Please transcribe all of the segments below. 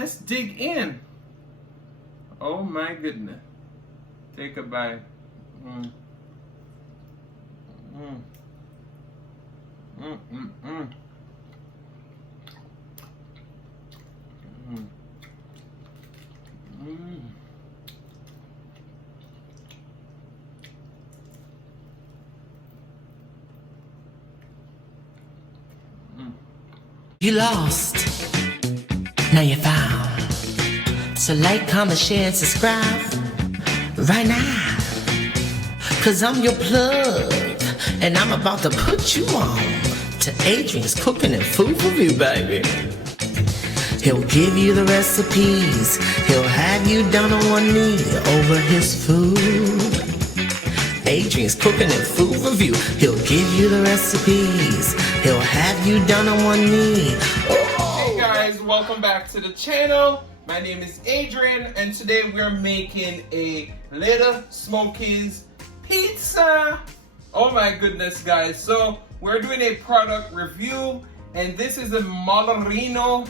Let's dig in. Oh my goodness. Take a bite. Mm. Mm. Mm, mm, mm. Mm. Mm. You lost, now you found. So like, comment, share, and subscribe right now. Cause I'm your plug, and I'm about to put you on to Adrian's Cooking and Food Review, baby. He'll give you the recipes, he'll have you down on one knee over his food. Adrian's Cooking and Food Review. He'll give you the recipes. He'll have you down on one knee. Hey guys, welcome back to the channel. My name is Adrian, and today we're making a little smokies pizza. Oh my goodness, guys. So we're doing a product review, and this is a Molinaro.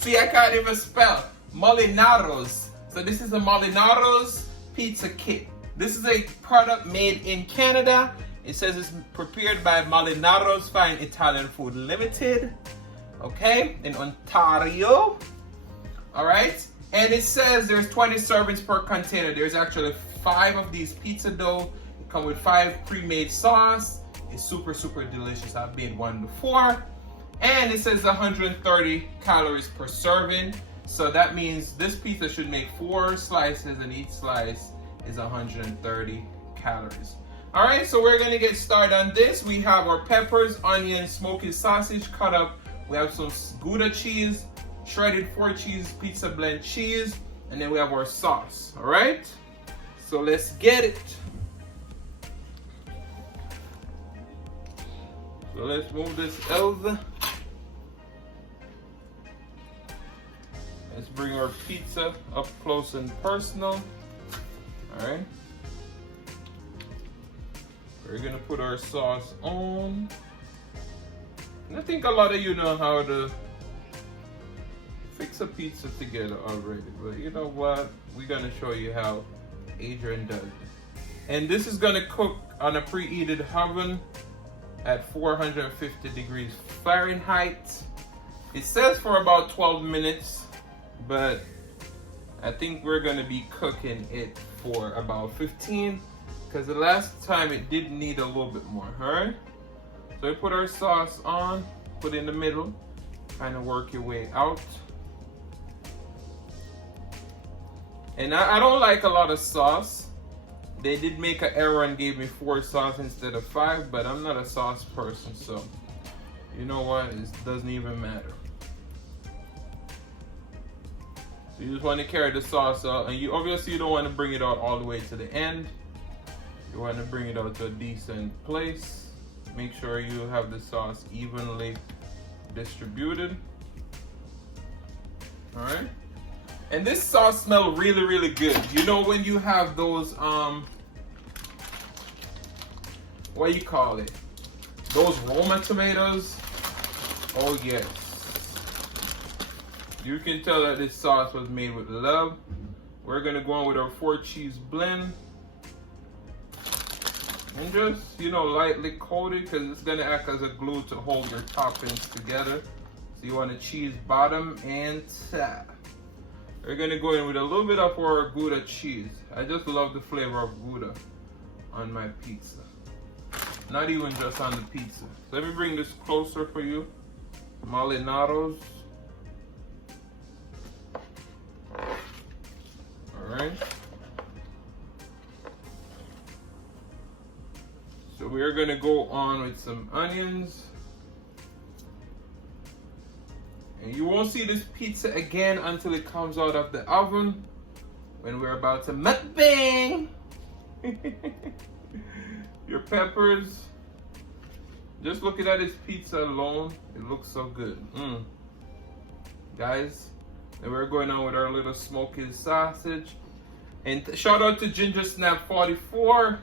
See, I can't even spell. Molinaro's. So this is a Molinaro's Puzza Kit. This is a product made in Canada. It says it's prepared by Molinaro's Fine Italian Food Limited. Okay, in Ontario. Alright, and it says there's 20 servings per container. There's actually 5 of these pizza dough. It comes with 5 pre-made sauce. It's super delicious. I've made one before. And it says 130 calories per serving. So that means this pizza should make 4 slices, and each slice is 130 calories. Alright, so we're going to get started on this. We have our peppers, onion, smoky sausage cut up. We have some gouda cheese, shredded 4 cheese, pizza blend cheese, and then we have our sauce. Alright, so let's get it. So let's move this over. Let's bring our pizza up close and personal. Alright. We're gonna put our sauce on. And I think a lot of you know how to fix a pizza together already. But you know what? We're gonna show you how Adrian does it. And this is gonna cook on a preheated oven at 450 degrees Fahrenheit. It says for about 12 minutes. But I think we're gonna be cooking it for about 15, because the last time it did need a little bit more. Alright, so we put our sauce on, put it in the middle, kind of work your way out. And I don't like a lot of sauce. They did make an error and gave me 4 sauce instead of 5, but I'm not a sauce person, so you know what, it doesn't even matter. So you just want to carry the sauce out, and you obviously you don't want to bring it out all the way to the end. You want to bring it out to a decent place. Make sure you have the sauce evenly distributed. Alright. And this sauce smells really good. You know when you have those what do you call it? Those Roma tomatoes? Oh yes. You can tell that this sauce was made with love. We're gonna go on with our 4 cheese blend. And just, you know, lightly coat it, because it's gonna act as a glue to hold your toppings together. So you want a cheese bottom and top. We're gonna go in with a little bit of our gouda cheese. I just love the flavor of gouda on my pizza. Not even just on the pizza. So let me bring this closer for you. Molinaro's. Alright. So we're gonna go on with some onions. And you won't see this pizza again until it comes out of the oven, when we're about to mukbang. Your peppers. Just looking at this pizza alone, it looks so good. Guys, and we're going on with our little smoky sausage. And shout out to Ginger Snap 44.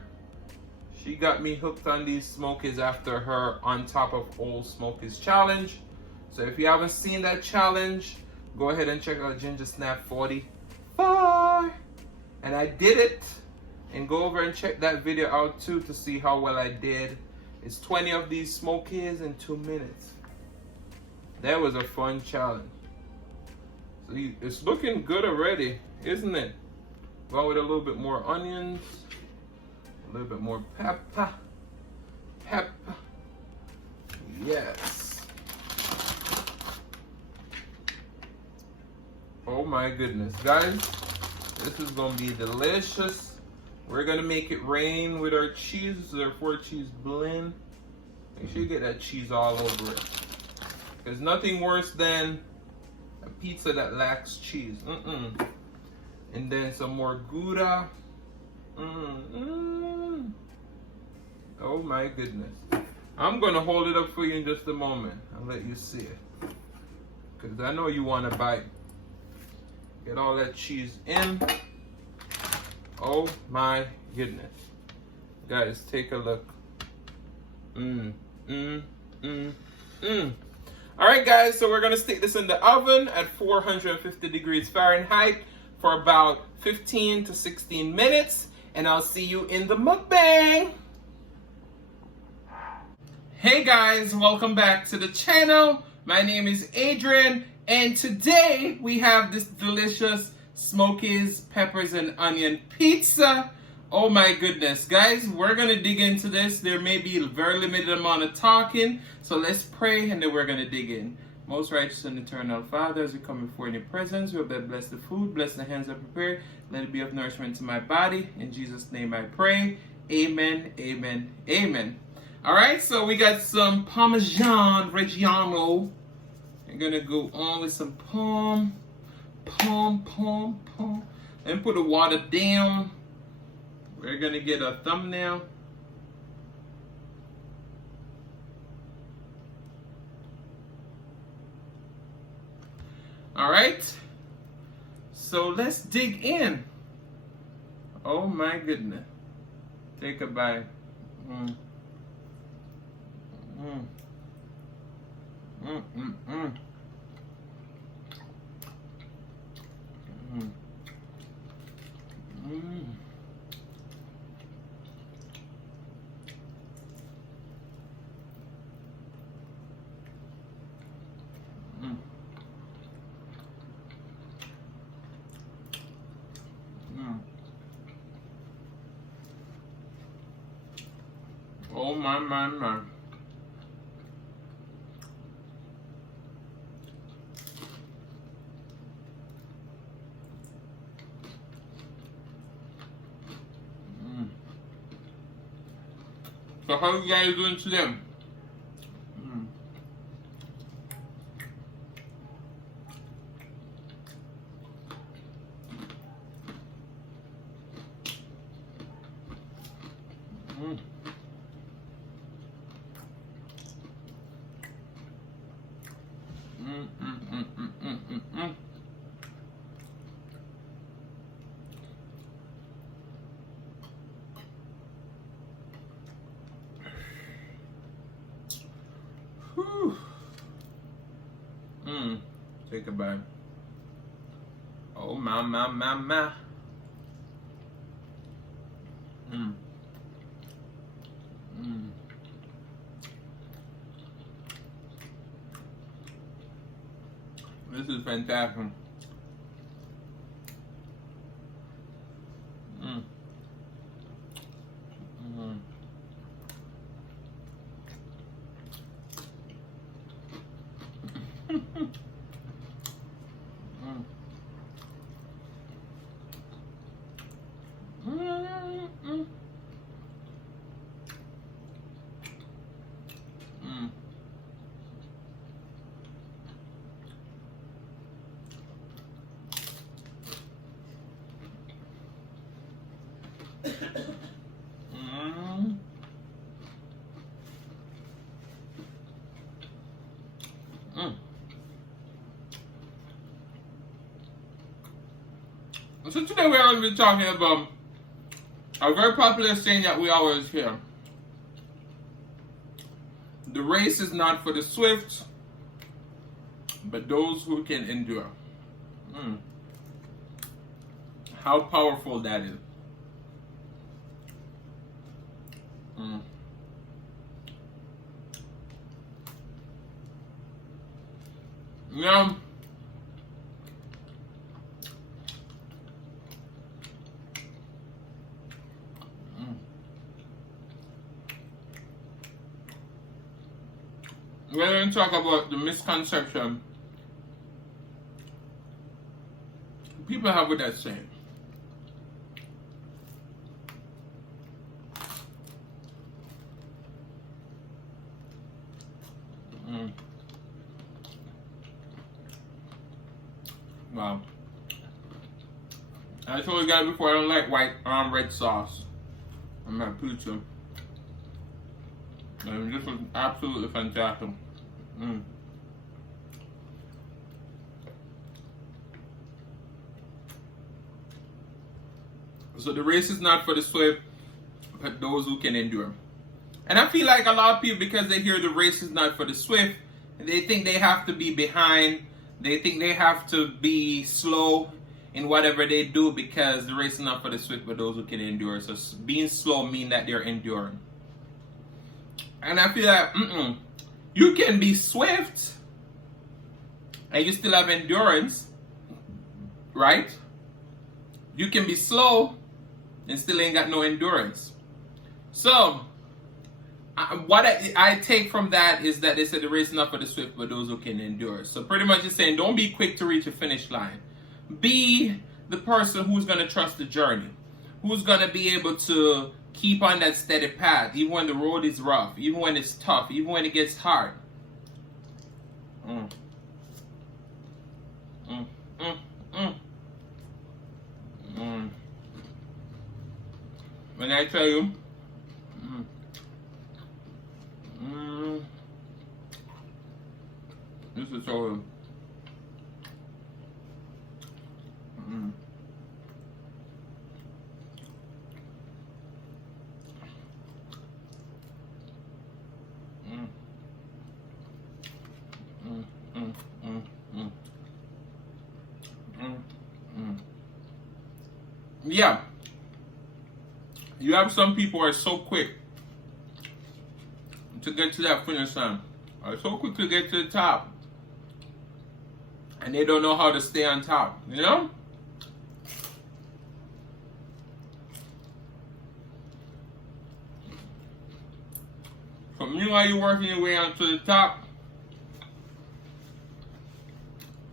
She got me hooked on these smokies after her On Top of Old Smokies challenge. So if you haven't seen that challenge, go ahead and check out Ginger Snap 44. And I did it. And go over and check that video out too to see how well I did. It's 20 of these smokies in 2 minutes. That was a fun challenge. So it's looking good already, isn't it? Go with a little bit more onions, a little bit more pepper. Yes. Oh my goodness, guys, this is gonna be delicious. We're gonna make it rain with our cheese. This is our 4-cheese blend. Make sure you get that cheese all over it. There's nothing worse than a pizza that lacks cheese. And then some more gouda. Oh my goodness. I'm gonna hold it up for you in just a moment. I'll let you see it. Because I know you want to bite. Get all that cheese in. Oh my goodness. Guys, take a look. Alright guys, so we're gonna stick this in the oven at 450 degrees Fahrenheit for about 15 to 16 minutes, and I'll see you in the mukbang. Hey guys, welcome back to the channel. My name is Adrian, and today we have this delicious smokies, peppers, and onion pizza. Oh my goodness, guys, we're gonna dig into this. There may be a very limited amount of talking, so let's pray and then we're gonna dig in. Most righteous and eternal Father, as we come before in your presence, we hope that bless the food, bless the hands that prepare, let it be of nourishment to my body. In Jesus' name I pray. Amen, amen, amen. Alright, so we got some Parmesan Reggiano. We're gonna go on with some palm. And put the water down. We're gonna get a thumbnail. All right, so let's dig in. Oh my goodness. Take a bite. Oh my. So how you guys doing today? Take a bite. Oh my. This is fantastic. So today we're going to be talking about a very popular saying that we always hear. The race is not for the swift, but those who can endure. How powerful that is. Yeah. We're going to talk about the misconception people have with that saying. Wow. I told you guys before, I don't like red sauce on my pizza. And this was absolutely fantastic. So the race is not for the swift, but those who can endure. And I feel like a lot of people, because they hear the race is not for the swift, they think they have to be behind. They think they have to be slow in whatever they do because the race is not for the swift, but those who can endure. So being slow means that they're enduring. And I feel like, you can be swift and you still have endurance, right? You can be slow and still ain't got no endurance. So, what I take from that is that they said the race is not for the swift, but those who can endure. So pretty much it's saying, don't be quick to reach a finish line. Be the person who's going to trust the journey. Who's going to be able to keep on that steady path, even when the road is rough, even when it's tough, even when it gets hard. When I tell you, this is so. Yeah, you have some people who are so quick to get to that finish line, are so quick to get to the top, and they don't know how to stay on top, you know? So meanwhile you're working your way onto the top,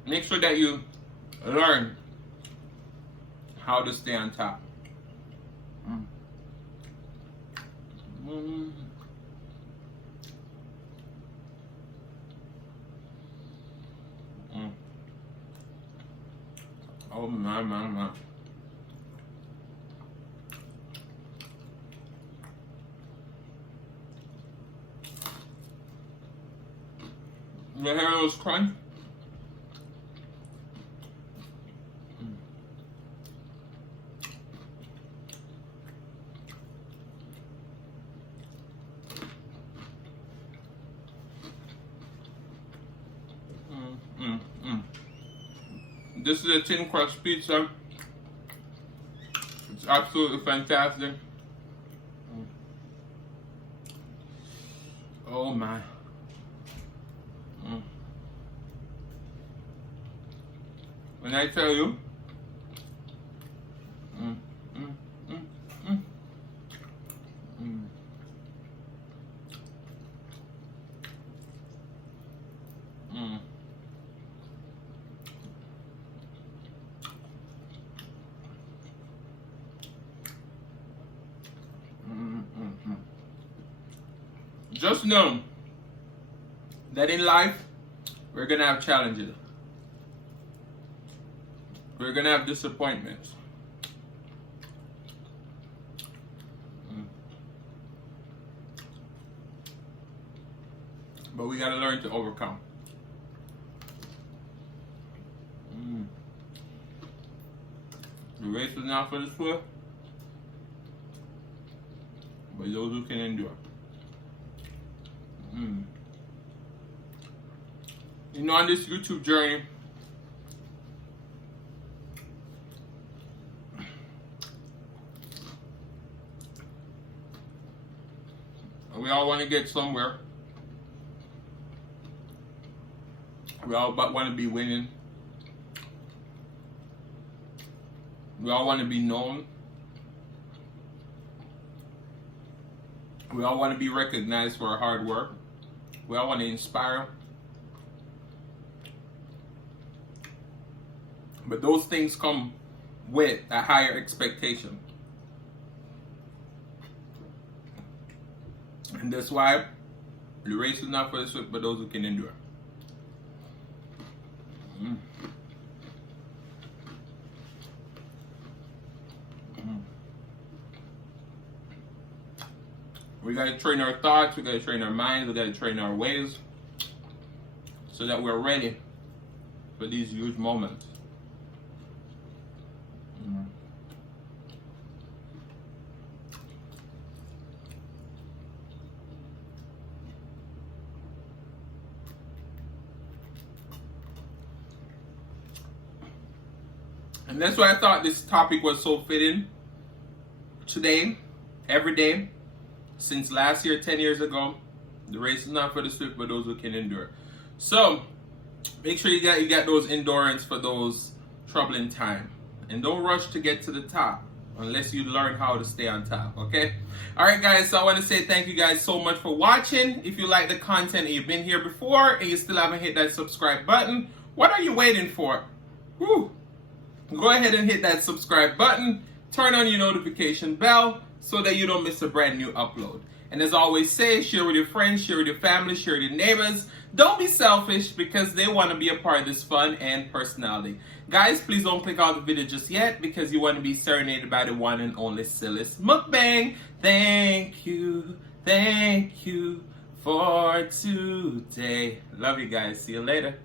make sure that you learn how to stay on top. Oh my. You hear those crunch? This is a thin crust pizza. It's absolutely fantastic. Oh my. When I tell you, just know that in life, we're gonna have challenges. We're gonna have disappointments. But we gotta learn to overcome. The race is not for the swift, but those who can endure. You know, on this YouTube journey, we all want to get somewhere. We all want to be winning. We all want to be known. We all want to be recognized for our hard work. We all want to inspire. But those things come with a higher expectation. And that's why the race is not for the swift, but those who can endure. We got to train our thoughts, we got to train our minds, we got to train our ways so that we're ready for these huge moments. And that's why I thought this topic was so fitting today, every day, since last year, 10 years ago. The race is not for the swift, but those who can endure. So make sure you got those endurance for those troubling times. And don't rush to get to the top unless you learn how to stay on top, okay? All right, guys, so I want to say thank you guys so much for watching. If you like the content and you've been here before and you still haven't hit that subscribe button, what are you waiting for? Woo! Go ahead and hit that subscribe button, turn on your notification bell so that you don't miss a brand new upload. And as I always say, share with your friends, share with your family, share with your neighbors. Don't be selfish because they want to be a part of this fun and personality. Guys, please don't click out the video just yet because you want to be serenaded by the one and only Silas Mukbang. Thank you for today. Love you guys. See you later.